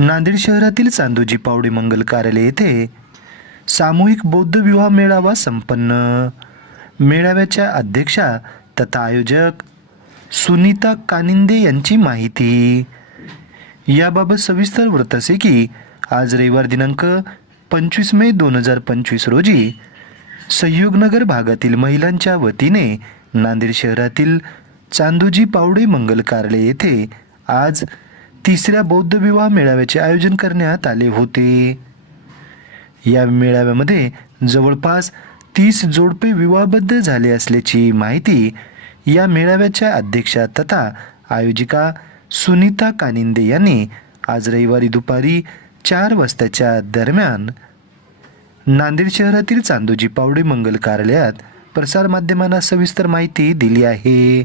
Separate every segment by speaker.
Speaker 1: नांदेड शहरातील चांदोजी पावडे मंगल कार्यालय येथे सामूहिक बौद्ध विवाह मेळावा संपन्न. मेळाव्याच्या अध्यक्षा तथा आयोजक सुनीता कानिंदे यांची माहिती. याबाबत सविस्तर वृत्त असे की आज रविवार दिनांक पंचवीस मे दोन हजार पंचवीस रोजी संयोगनगर भागातील महिलांच्या वतीने नांदेड शहरातील चांदोजी पावडे मंगल कार्यालय येथे आज तिसऱ्या बौद्ध विवाह मेळाव्याचे आयोजन करण्यात आले होते. या मेळाव्यामध्ये जवळपास तीस जोडपे विवाहबद्ध झाले असल्याची माहिती या मेळाव्याच्या अध्यक्षा तथा आयोजिका सुनीता कानिंदे यांनी आज रविवारी दुपारी चार वाजताच्या दरम्यान नांदेड शहरातील चांदोजी पावडे मंगल कार्यालयात प्रसारमाध्यमांना सविस्तर माहिती दिली आहे.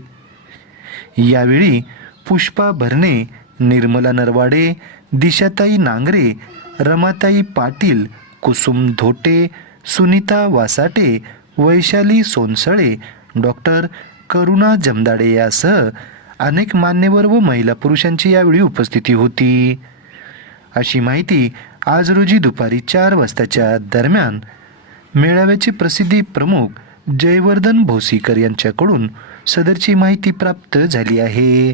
Speaker 1: यावेळी पुष्पा भरणे निर्मला नरवाडे दिशाताई नांगरे रमाताई पाटील कुसुम धोटे सुनीता वासाटे वैशाली सोनसळे डॉक्टर करुणा जमदाडे यासह अनेक मान्यवर व महिला पुरुषांची यावेळी उपस्थिती होती. अशी माहिती आज रोजी दुपारी चार वाजताच्या दरम्यान मेळाव्याचे प्रसिद्धी प्रमुख जयवर्धन भोसीकर यांच्याकडून सदरची माहिती प्राप्त झाली आहे.